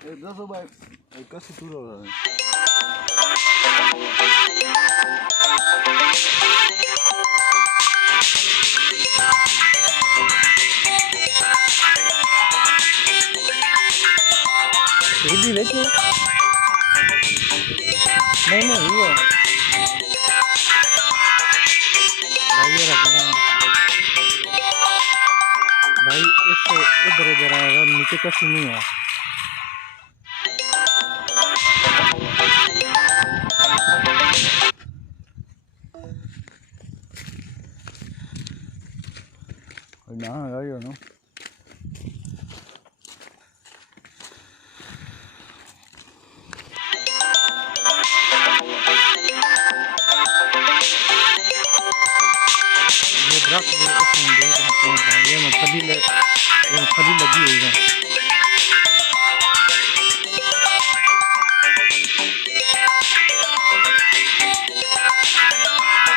दसो भाई कैसे टूर हो रहा है। सीधी लेके नहीं हुआ भाई ये रखना भाई इससे इधर उधर आएगा नीचे कसी नहीं है। ना गाड़ी हो ना ये दरख्त भी इसमें देख सकते हैं भाई ये मफली लगी हुई है।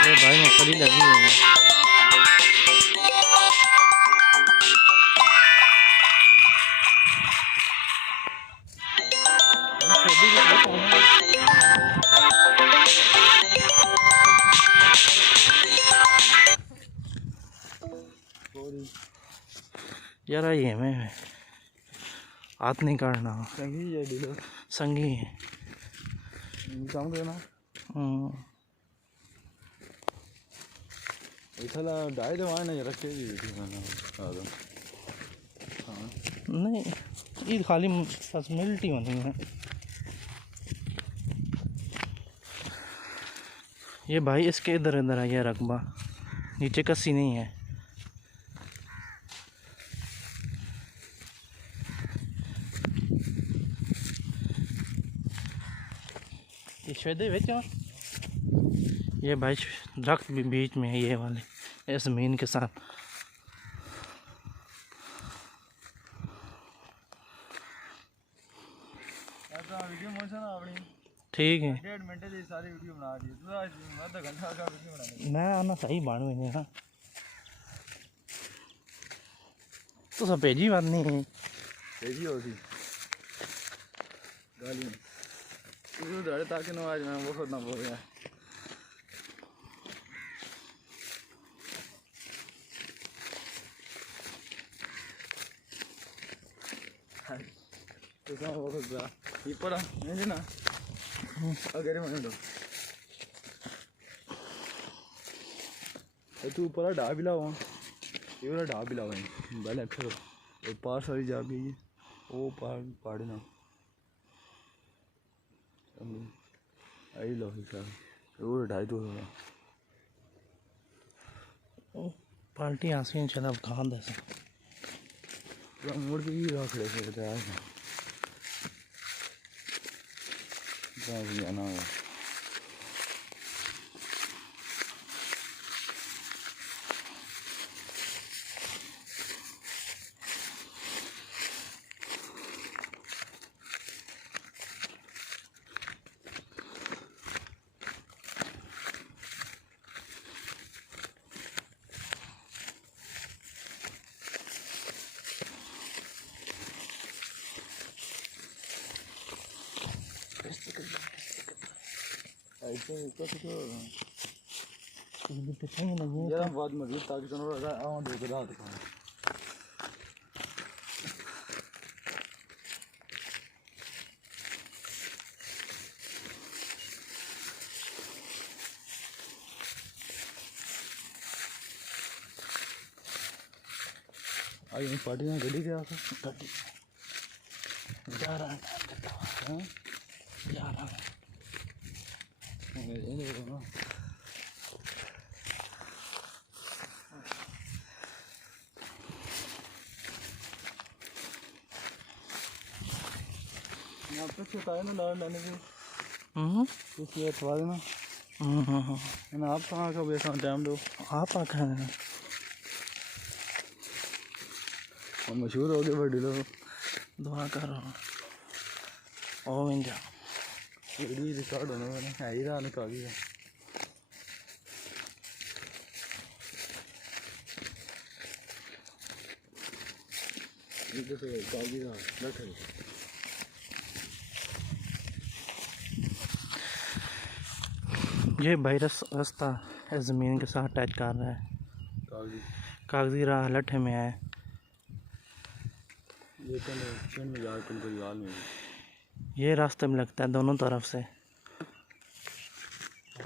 ये भाई मफली लगी हुई है। यार ये में हाथ नहीं काटना संगी है डीलर संगी है। काम करना इथला डाई तो वहाँ नहीं रखे जी नहीं ये खाली फॉर्मेलिटी होनी है। ये भाई इसके इधर इधर आ गया रकबा नीचे कसी नहीं है। ये भाई दरख्त भी बीच में है ये वाले इस ज़मीन के साथ। ठीक है 1.5 मिनट की सारी वीडियो बना दी आधा घंटा का वीडियो बना मैं आना सही बन हुई हाँ तो सब भेजी बात नहीं है भेजी होती गाली उधर ताकि ना आज मैं बहुत ना बोल गया तो क्या बहुत बड़ा ये पड़ा नहीं ना अगर मैं तो तू ऊपर ढा भी लाओ ये वाला ढा भी लाओ पहले अच्छा वो पार सारी जा भी है वो पहाड़ी ना आई लो सर वो ढाई तो पार्टी आसी चला कहाँ दे मोड़ के ही रख रहे थे बताया जाना है बाद में ताकि रात आई पार्टी में गड्डी क्या गड्डी जा रहा है जा रहा है कुछ अथवा देना आप कहाँ का बैठा टाइम दो आप आखा है मशहूर हो गए बड़ी लोग दुआ करो ओ इंजा वीडियो रिकॉर्ड होने वाले है ही रहा निकाल दिया इधर से निकाल दिया बैठे ये भाई रास्ता इस ज़मीन के साथ टच कर रहा है, कागजी कागजी राह लट्ठे में है। ये पिंड में जा पिंड परिवार में ये रास्ते में लगता है दोनों तरफ से।